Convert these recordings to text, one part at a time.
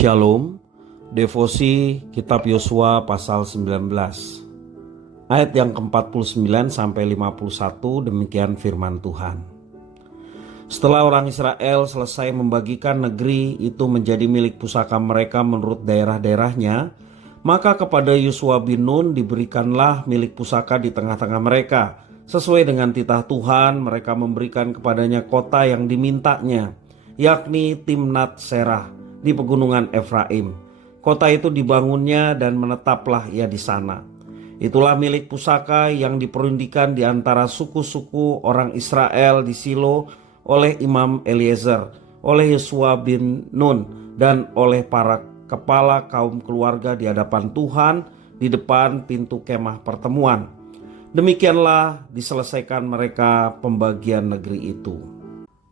Shalom, devosi kitab Yosua pasal 19. Ayat yang ke-49 sampai 51, demikian firman Tuhan. Setelah orang Israel selesai membagikan negeri itu menjadi milik pusaka mereka menurut daerah-daerahnya, maka kepada Yosua bin Nun diberikanlah milik pusaka di tengah-tengah mereka. Sesuai dengan titah Tuhan, mereka memberikan kepadanya kota yang dimintanya, yakni Timnat Serah di pegunungan Efraim. Kota itu dibangunnya dan menetaplah ia di sana. Itulah milik pusaka yang diperundikan di antara suku-suku orang Israel di Silo oleh Imam Eliezer, oleh Yosua bin Nun, dan oleh para kepala kaum keluarga di hadapan Tuhan di depan pintu kemah pertemuan. Demikianlah diselesaikan mereka pembagian negeri itu.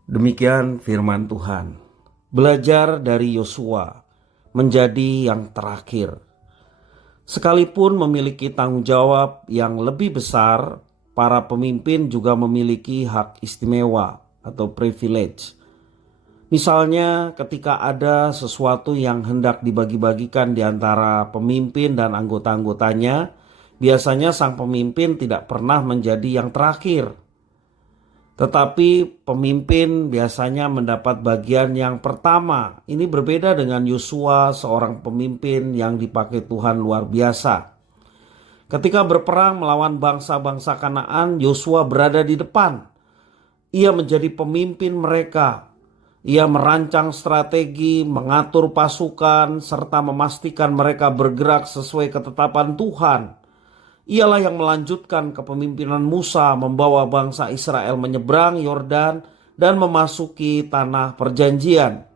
Demikian firman Tuhan. Belajar dari Yosua menjadi yang terakhir. Sekalipun memiliki tanggung jawab yang lebih besar, para pemimpin juga memiliki hak istimewa atau privilege. Misalnya ketika ada sesuatu yang hendak dibagi-bagikan di antara pemimpin dan anggota-anggotanya, biasanya sang pemimpin tidak pernah menjadi yang terakhir. Tetapi pemimpin biasanya mendapat bagian yang pertama. Ini berbeda dengan Yosua, seorang pemimpin yang dipakai Tuhan luar biasa. Ketika berperang melawan bangsa-bangsa Kanaan, Yosua berada di depan. Ia menjadi pemimpin mereka. Ia merancang strategi, mengatur pasukan, serta memastikan mereka bergerak sesuai ketetapan Tuhan. Ialah yang melanjutkan kepemimpinan Musa membawa bangsa Israel menyeberang Yordan dan memasuki tanah perjanjian.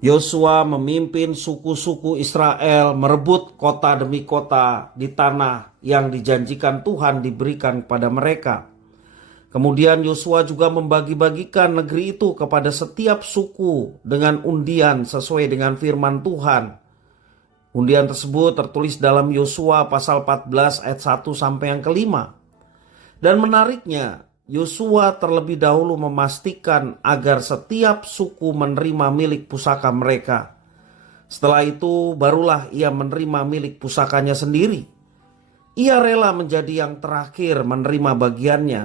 Yosua memimpin suku-suku Israel merebut kota demi kota di tanah yang dijanjikan Tuhan diberikan kepada mereka. Kemudian Yosua juga membagi-bagikan negeri itu kepada setiap suku dengan undian sesuai dengan firman Tuhan. Undian tersebut tertulis dalam Yosua pasal 14 ayat 1 sampai yang ke-5. Dan menariknya, Yosua terlebih dahulu memastikan agar setiap suku menerima milik pusaka mereka. Setelah itu barulah ia menerima milik pusakanya sendiri. Ia rela menjadi yang terakhir menerima bagiannya.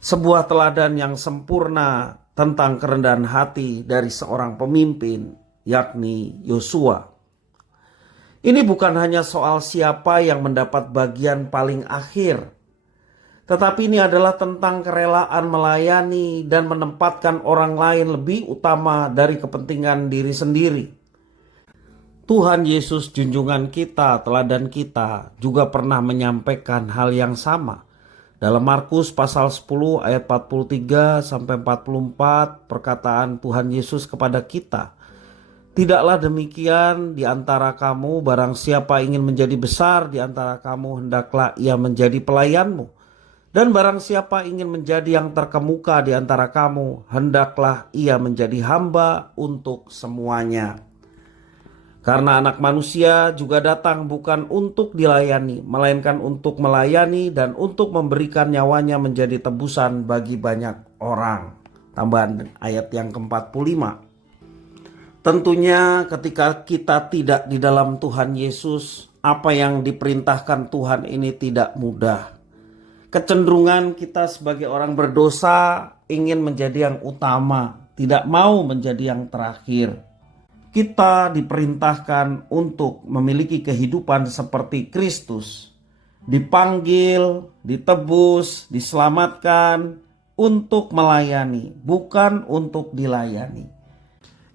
Sebuah teladan yang sempurna tentang kerendahan hati dari seorang pemimpin, yakni Yosua. Ini bukan hanya soal siapa yang mendapat bagian paling akhir, tetapi ini adalah tentang kerelaan melayani dan menempatkan orang lain lebih utama dari kepentingan diri sendiri. Tuhan Yesus, junjungan kita, teladan kita, juga pernah menyampaikan hal yang sama. Dalam Markus pasal 10 ayat 43 sampai 44, perkataan Tuhan Yesus kepada kita, "Tidaklah demikian di antara kamu, barang siapa ingin menjadi besar di antara kamu, hendaklah ia menjadi pelayanmu. Dan barang siapa ingin menjadi yang terkemuka di antara kamu, hendaklah ia menjadi hamba untuk semuanya. Karena Anak Manusia juga datang bukan untuk dilayani, melainkan untuk melayani dan untuk memberikan nyawanya menjadi tebusan bagi banyak orang." Tambahan ayat yang ke-45. Tentunya ketika kita tidak di dalam Tuhan Yesus, apa yang diperintahkan Tuhan ini tidak mudah. Kecenderungan kita sebagai orang berdosa ingin menjadi yang utama, tidak mau menjadi yang terakhir. Kita diperintahkan untuk memiliki kehidupan seperti Kristus. Dipanggil, ditebus, diselamatkan untuk melayani, bukan untuk dilayani.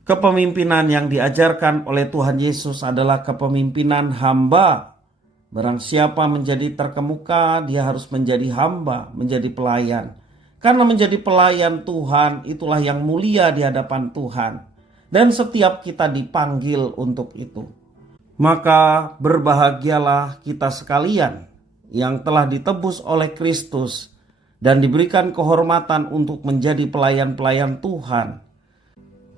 Kepemimpinan yang diajarkan oleh Tuhan Yesus adalah kepemimpinan hamba. Barang siapa menjadi terkemuka, dia harus menjadi hamba, menjadi pelayan. Karena menjadi pelayan Tuhan, itulah yang mulia di hadapan Tuhan. Dan setiap kita dipanggil untuk itu. Maka berbahagialah kita sekalian yang telah ditebus oleh Kristus dan diberikan kehormatan untuk menjadi pelayan-pelayan Tuhan.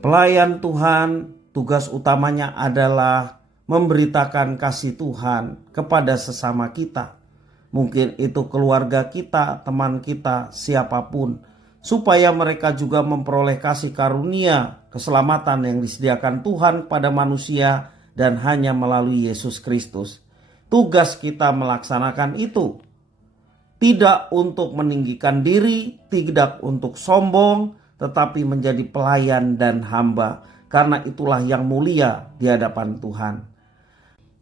Pelayan Tuhan, tugas utamanya adalah memberitakan kasih Tuhan kepada sesama kita. Mungkin itu keluarga kita, teman kita, siapapun. supaya mereka juga memperoleh kasih karunia keselamatan yang disediakan Tuhan pada manusia dan hanya melalui Yesus Kristus. Tugas kita melaksanakan itu. Tidak untuk meninggikan diri, tidak untuk sombong, tetapi menjadi pelayan dan hamba. Karena itulah yang mulia di hadapan Tuhan.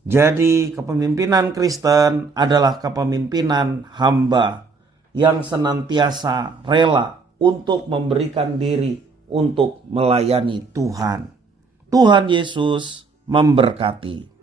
Jadi kepemimpinan Kristen adalah kepemimpinan hamba yang senantiasa rela untuk memberikan diri untuk melayani Tuhan. Tuhan Yesus memberkati.